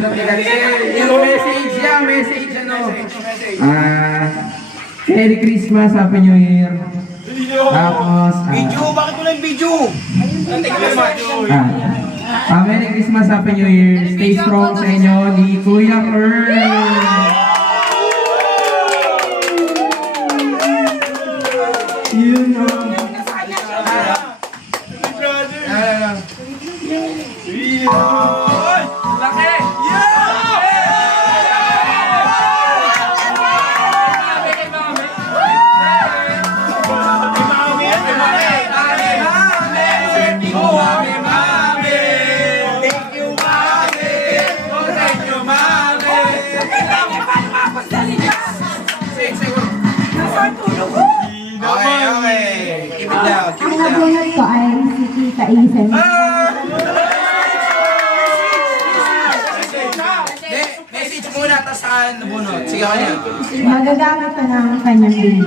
bunot ni Gabriel. Yung message yan, message ano. Merry Christmas, Happy New Year. Tapos, Video, bakit mo na yung video? Merry Christmas, Happy New Year. Stay strong sa inyo ni Kuya Earl. Yun o. Ang nabunot ko ay si Tita Isa. Message muna, tapos saan nabunot? Sige ka niya. Magagamit ko ng kanyang baby.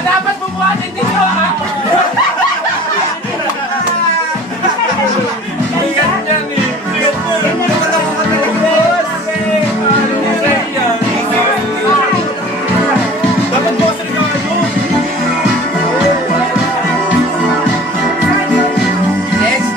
Dapat bumuhatin din nyo, ha? Ganyan eh. Dapat boss rin ka nyo. Next.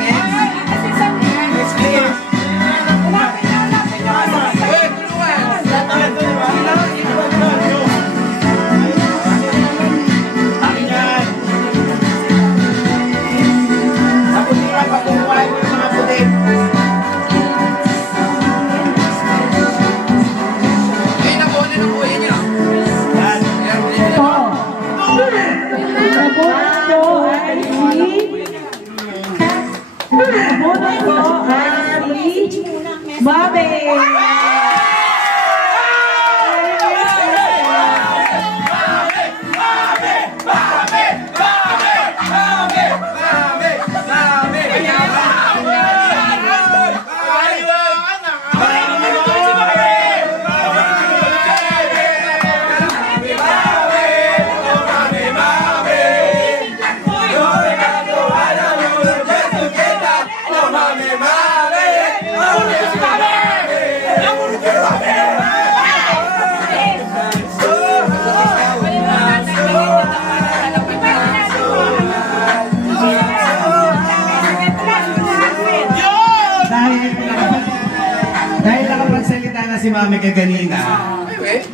Dahil nakapagsalita na si Mami kaganina,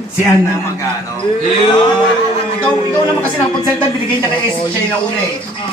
si Anna magano. Ikaw naman kasi nakapagsalita, binigay niya kay Esik siya yung nauna eh.